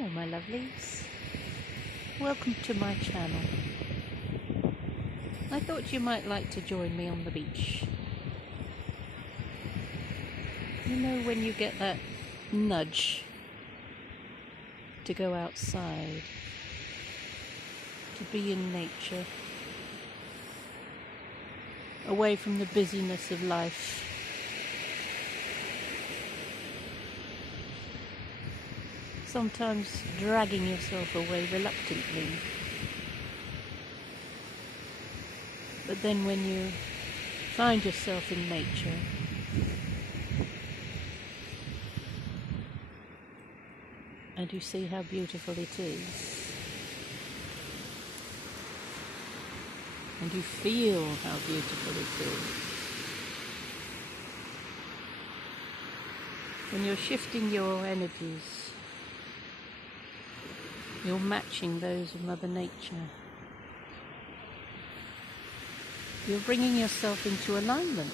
Hello my lovelies, welcome to my channel. I thought you might like to join me on the beach. You know when you get that nudge to go outside, to be in nature, away from the busyness of life. Sometimes dragging yourself away reluctantly. But then when you find yourself in nature, and you see how beautiful it is, and you feel how beautiful it is, when you're shifting your energies, you're matching those of Mother Nature. You're bringing yourself into alignment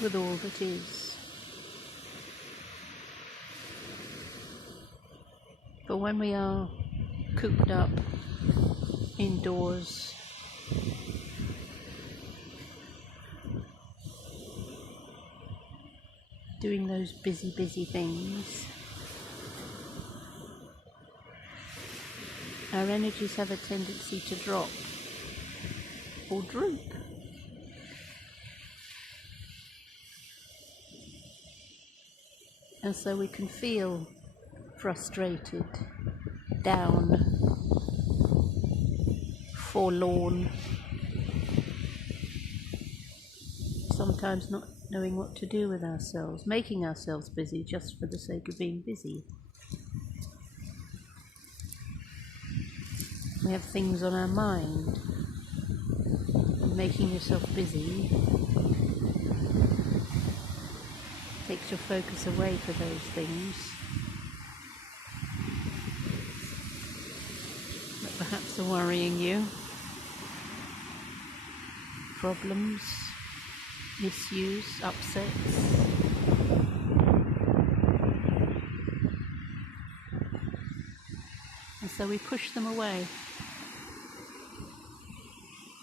with all that is. But when we are cooped up indoors, doing those busy things, our energies have a tendency to drop or droop. And so we can feel frustrated, down, forlorn, sometimes not knowing what to do with ourselves, making ourselves busy just for the sake of being busy. We have things on our mind, and making yourself busy takes your focus away from those things that perhaps are worrying you. Problems, issues, upsets. And so we push them away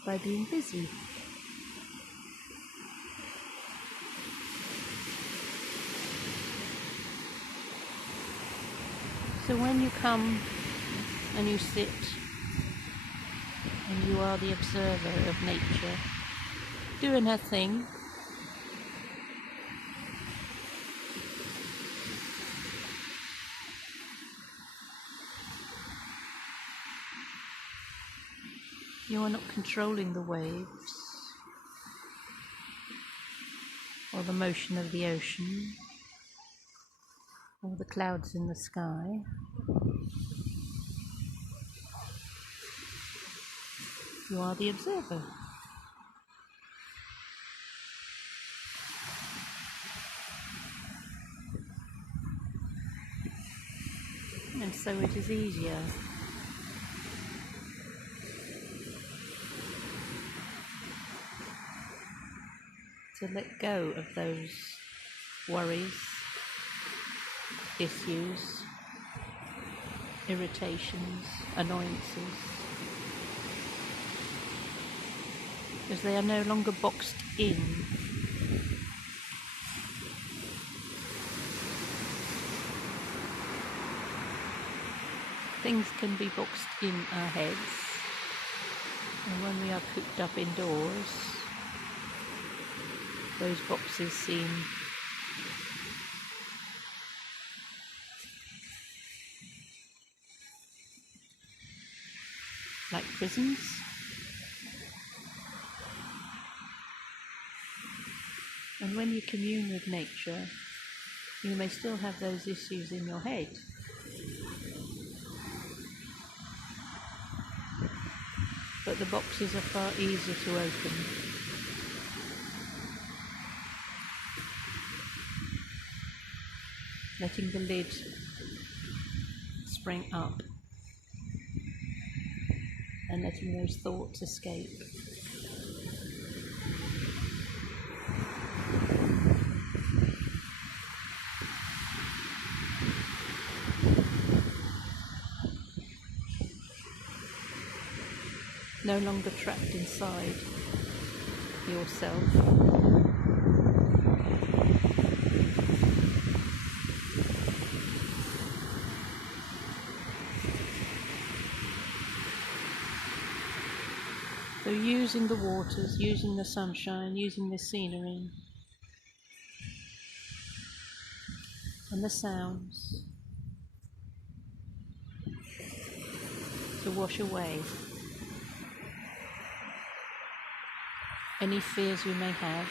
by being busy. So when you come and you sit and you are the observer of nature, doing her thing, you are not controlling the waves or the motion of the ocean or the clouds in the sky. You are the observer. And so it is easier to let go of those worries, issues, irritations, annoyances, because they are no longer boxed in. Things can be boxed in our heads, and when we are cooped up indoors, those boxes seem like prisons. And when you commune with nature, you may still have those issues in your head, but the boxes are far easier to open. Letting the lid spring up and letting those thoughts escape. no longer trapped inside yourself. So using the waters, using the sunshine, using the scenery and the sounds to wash away any fears you may have,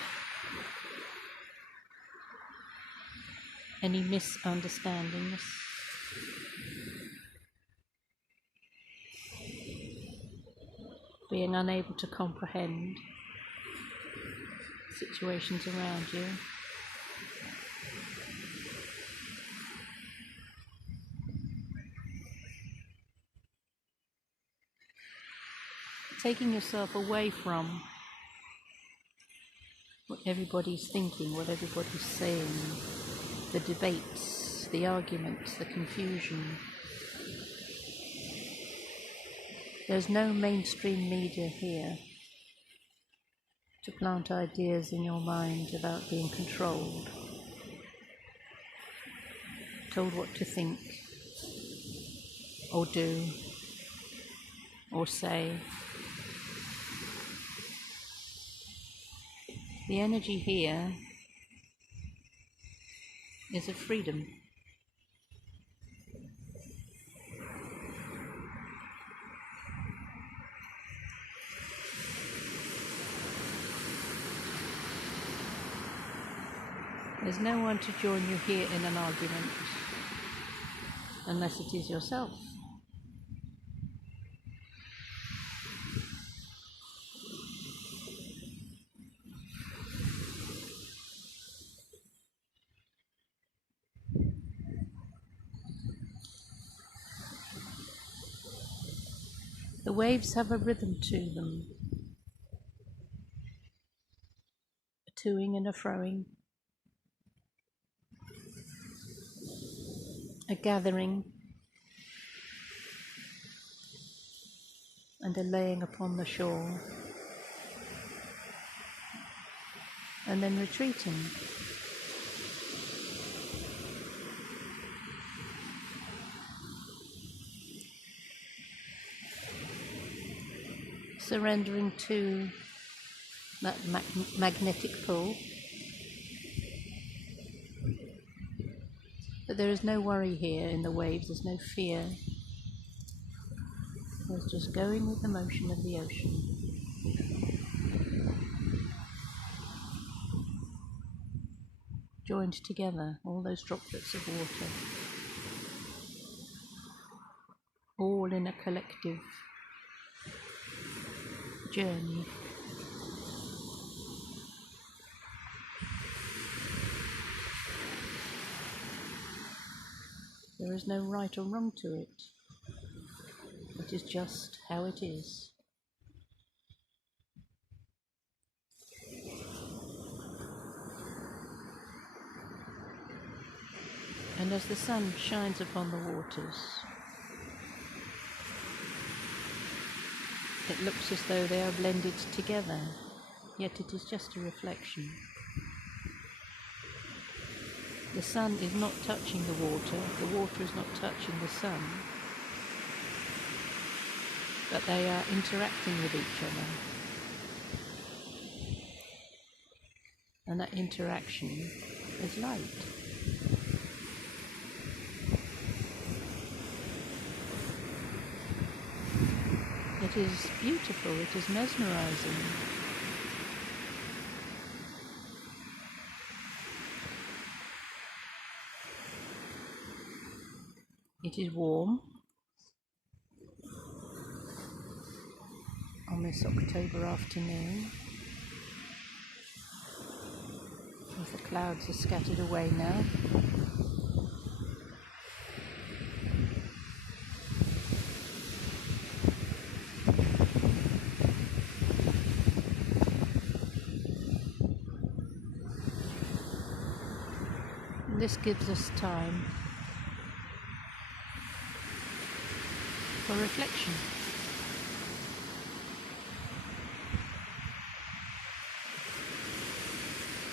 any misunderstandings, being unable to comprehend situations around you. Taking yourself away from what everybody's thinking, what everybody's saying, the debates, the arguments, the confusion. There's no mainstream media here to plant ideas in your mind about being controlled, told what to think, or do, or say. The energy here is of freedom. There's no one to join you here in an argument, unless it is yourself. The waves have a rhythm to them, a toing and a froing, a gathering and a laying upon the shore, and then retreating. Surrendering to that magnetic pull. But there is no worry here in the waves, there's no fear. There's just going with the motion of the ocean. Joined together, all those droplets of water, all in a collective journey. There is no right or wrong to it. It is just how it is. And as the sun shines upon the waters, it looks as though they are blended together, yet it is just a reflection. The sun is not touching the water is not touching the sun, but they are interacting with each other. And that interaction is light. It is beautiful, it is mesmerizing. It is warm on this October afternoon, as the clouds are scattered away now. This gives us time for reflection.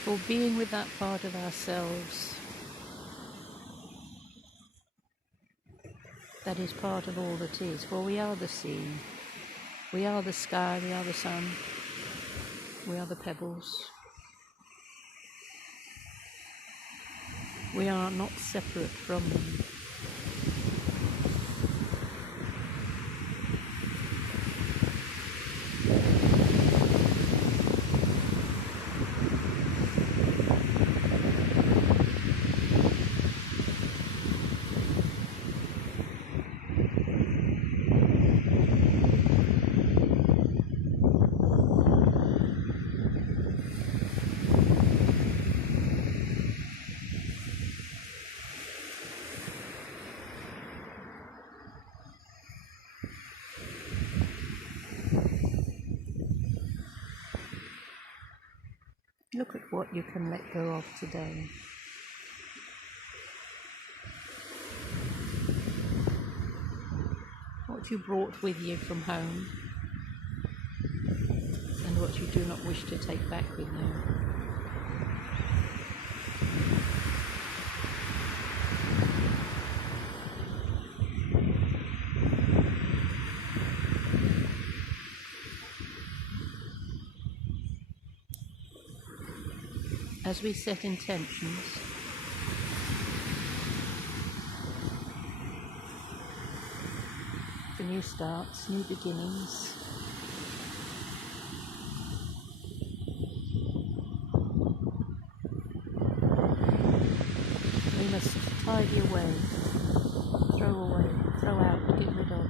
for being with that part of ourselves that is part of all that is. For we are the sea, we are the sky, we are the sun, we are the pebbles. We are not separate from them. Look at what you can let go of today. What you brought with you from home and what you do not wish to take back with you. As we set intentions, for new starts, new beginnings, we must tidy away, throw out, get rid of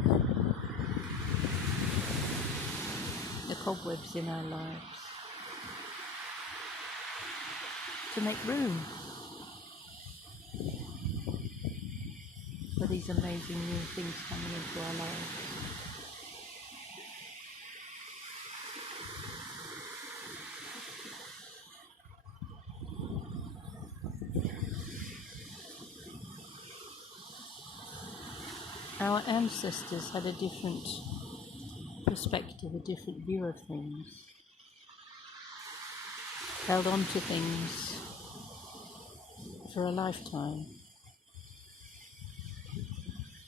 the cobwebs in our lives, to make room for these amazing new things coming into our lives. Our ancestors had a different perspective, a different view of things, held on to things for a lifetime.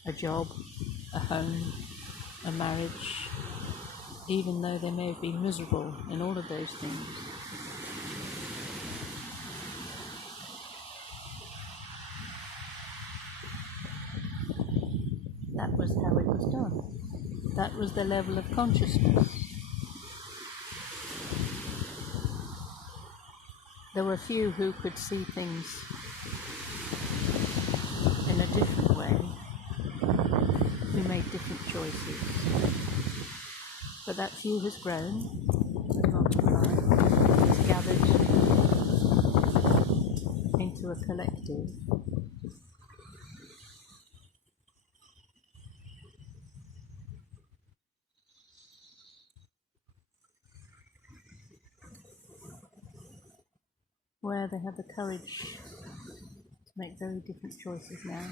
A job, a home, a marriage, even though they may have been miserable in all of those things. That was how it was done. That was the level of consciousness. There were few who could see things in a different way. We made different choices. But that few has grown, has multiplied, has gathered into a collective. Where they have the courage to make very different choices now.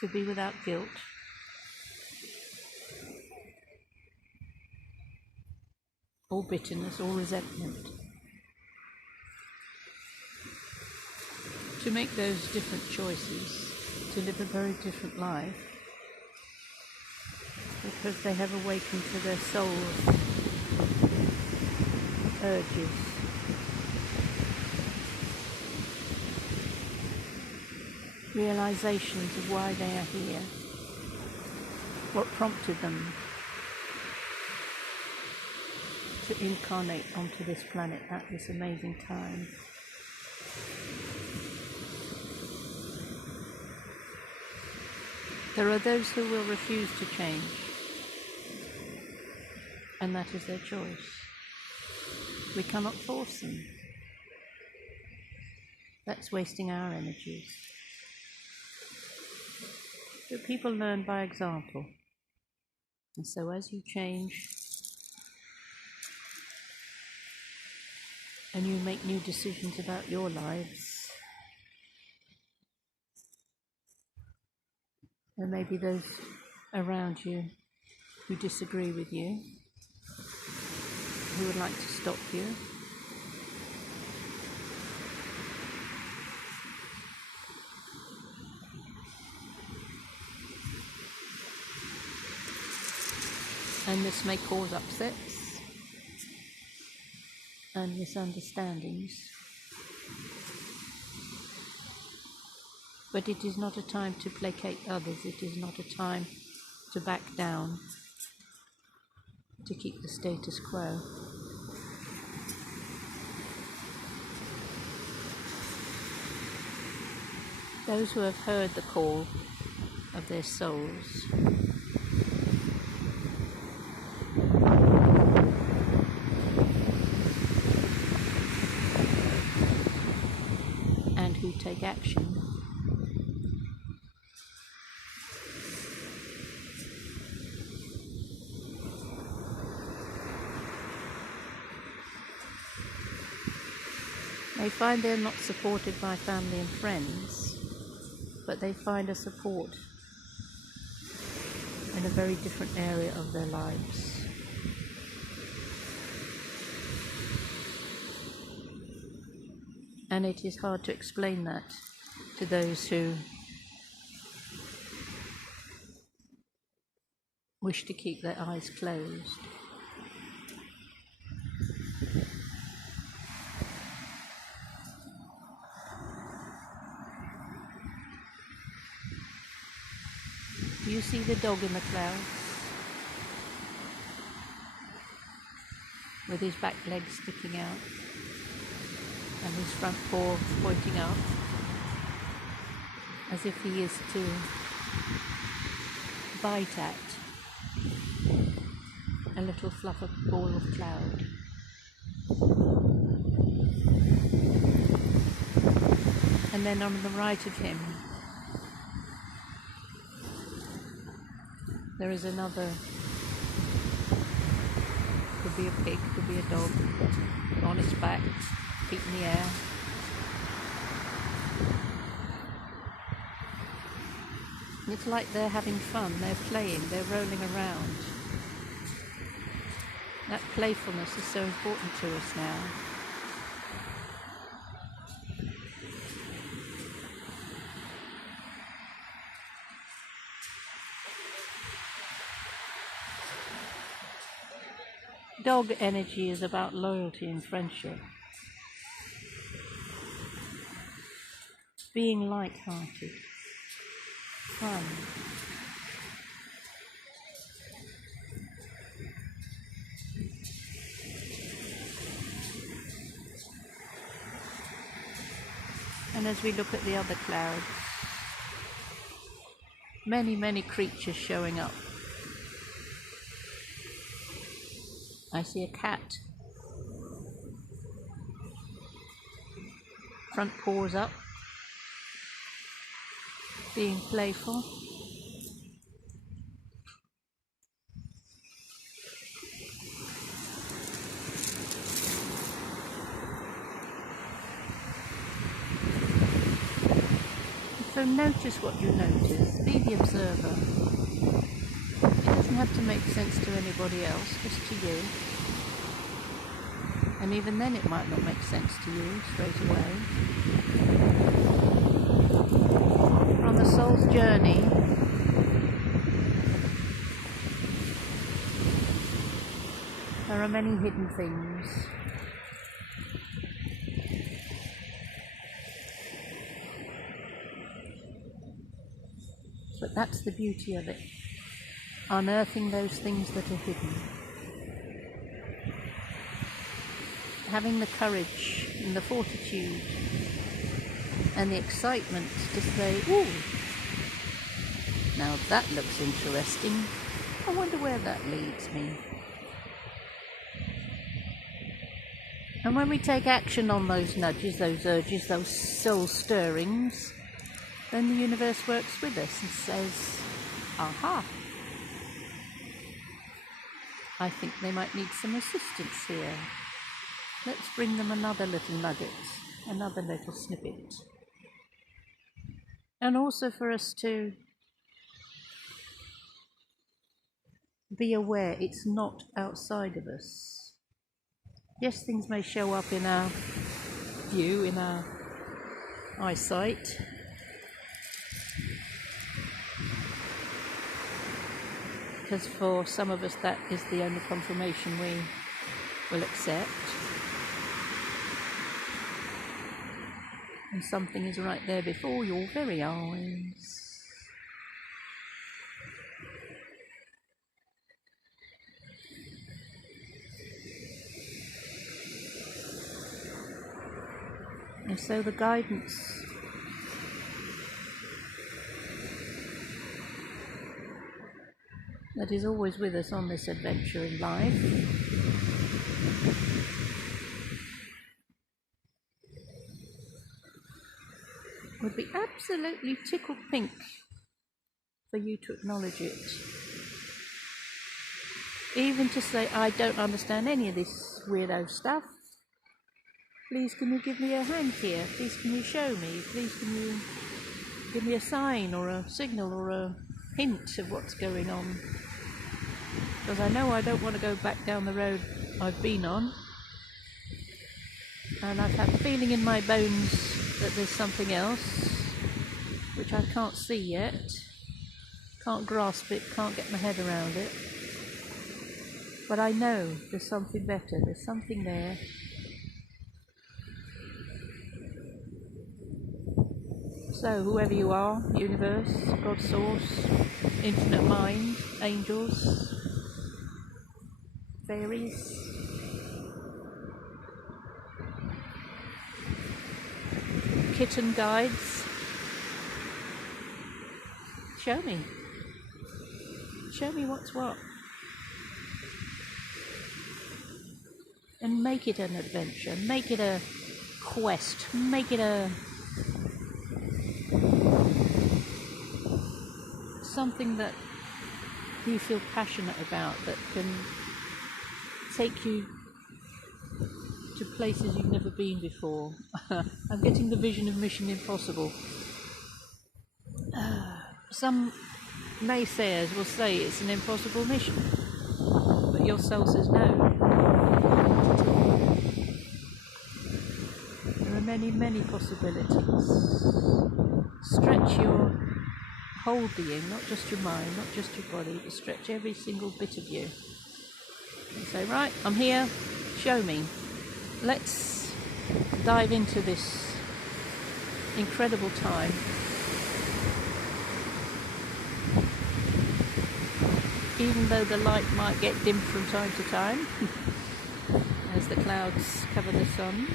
To be without guilt. Or bitterness, or resentment. To make those different choices, to live a very different life, because they have awakened to their soul's urges. Realizations of why they are here, what prompted them to incarnate onto this planet at this amazing time. There are those who will refuse to change, and that is their choice. We cannot force them. That's wasting our energies. But people learn by example. And so as you change and you make new decisions about your lives, there may be those around you who disagree with you, who would like to stop you. And this may cause upsets and misunderstandings. But it is not a time to placate others. It is not a time to back down, to keep the status quo. Those who have heard the call of their souls and who take action may find they're not supported by family and friends, but they find a support in a very different area of their lives. And it is hard to explain that to those who wish to keep their eyes closed. Do you see the dog in the clouds? With his back legs sticking out and his front paw pointing up, as if he is to bite at a little fluff of ball of cloud. And then on the right of him there is another, could be a pig, could be a dog, on its back, feet in the air. It's like they're having fun, they're playing, they're rolling around. That playfulness is so important to us now. Dog energy is about loyalty and friendship. Being light-hearted, fun. And as we look at the other clouds, many, many creatures showing up. I see a cat, front paws up, being playful. So notice what you notice, be the observer. It doesn't have to make sense to anybody else, just to you. And even then it might not make sense to you straight away. On the soul's journey, there are many hidden things. But that's the beauty of it, unearthing those things that are hidden. Having the courage and the fortitude and the excitement to say, ooh, now that looks interesting. I wonder where that leads me. And when we take action on those nudges, those urges, those soul stirrings, then the universe works with us and says, aha, I think they might need some assistance here. Let's bring them another little nugget, another little snippet. And also for us to be aware it's not outside of us. Yes, things may show up in our view, in our eyesight, because for some of us that is the only confirmation we will accept. And something is right there before your very eyes. And so the guidance that is always with us on this adventure in life would be absolutely tickled pink for you to acknowledge it. Even to say, I don't understand any of this weirdo stuff. Please can you give me a hand here? Please can you show me? Please can you give me a sign or a signal or a hint of what's going on? Because I know I don't want to go back down the road I've been on. And I've had a feeling in my bones that there's something else, which I can't see yet. Can't grasp it, can't get my head around it. But I know there's something better, there's something there. So whoever you are, universe, God source, infinite mind, angels, fairies, kitten guides, show me what's what. And make it an adventure, make it a quest, make it a something that you feel passionate about, that can take you to places you've never been before. I'm getting the vision of Mission Impossible. Some naysayers will say it's an impossible mission, but your soul says no. There are many, many possibilities. Stretch your whole being, not just your mind, not just your body, but stretch every single bit of you. And say, right, I'm here, show me. Let's dive into this incredible time. Even though the light might get dim from time to time, as the clouds cover the sun,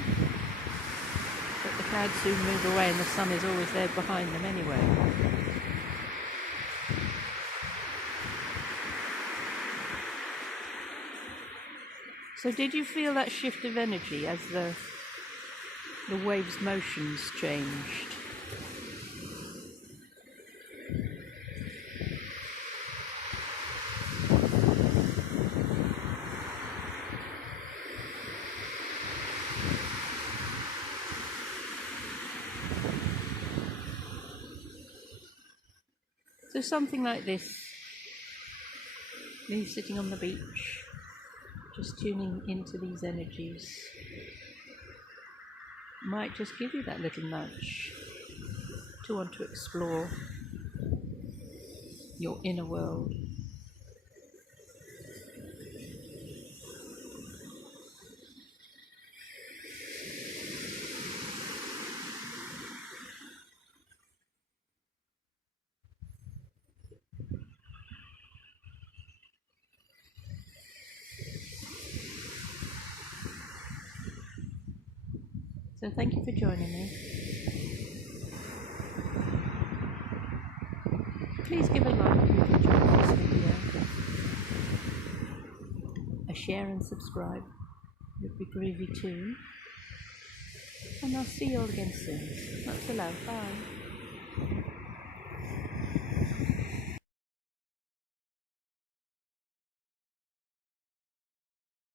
but the clouds soon move away and the sun is always there behind them anyway. So did you feel that shift of energy as the wave's motions changed? So something like this, me sitting on the beach, just tuning into these energies, might just give you that little nudge to want to explore your inner world. So thank you for joining me. Please give a like if you've enjoyed this video. A share and subscribe would be groovy too. And I'll see you all again soon. Lots of love. Bye.